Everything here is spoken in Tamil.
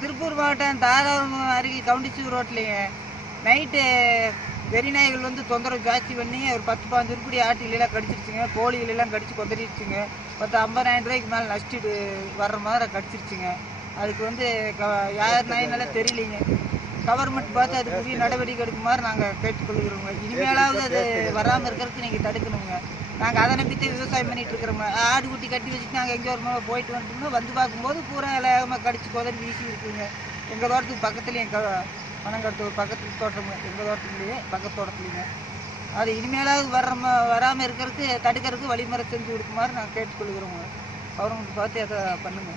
திருப்பூர் மாவட்டம் தாராபுரம் அருகில் கவுண்டிச்சூர் ரோட்லேயே நைட்டு வெறி நாய்கள் வந்து தொந்தரவு ஜாஸ்தி பண்ணி ஒரு 10-15 உருப்படி ஆட்டிலாம் கடிச்சிருச்சுங்க, கோழிகளெல்லாம் கடிச்சு கொதறிடுச்சுங்க. 50,000 ரூபாய்க்கு மேலே நஷ்டிட்டு வர்ற மாதிரி கடிச்சிருச்சுங்க. அதுக்கு வந்து யார் நாயினால தெரியலைங்க. கவர்மெண்ட் பார்த்து அதுக்கு உரிய நடவடிக்கை எடுக்குமாறு நாங்கள் கேட்டுக்கொள்கிறோங்க. இனிமேலாவது அது வராமல் இருக்கிறதுக்கு நீங்கள் தடுக்கணுங்க. நாங்கள் அதை நம்பிட்டு விவசாயம் பண்ணிட்டு இருக்கிறோங்க. ஆடு குட்டி கட்டி வச்சுட்டு நாங்கள் எங்கே ஒரு போயிட்டு வந்துட்டோம்னா வந்து பார்க்கும்போது பூரா இலகமாக கடிச்சு கொதறி வீசி இருக்குங்க. எங்கள் தோட்டத்துக்கு பக்கத்துலேயும் பனங்கருத்து பக்கத்து தோட்டங்க, எங்கள் தோட்டத்துலேயே பக்கத்து தோட்டத்துலேங்க. அது இனிமேலாவது வராமல் இருக்கிறதுக்கு தடுக்கிறதுக்கு வழிமுறை செஞ்சு கொடுக்குமாறு நாங்கள் கேட்டுக்கொள்கிறோங்க. கவர்மெண்ட் பார்த்து அதை பண்ணுங்க.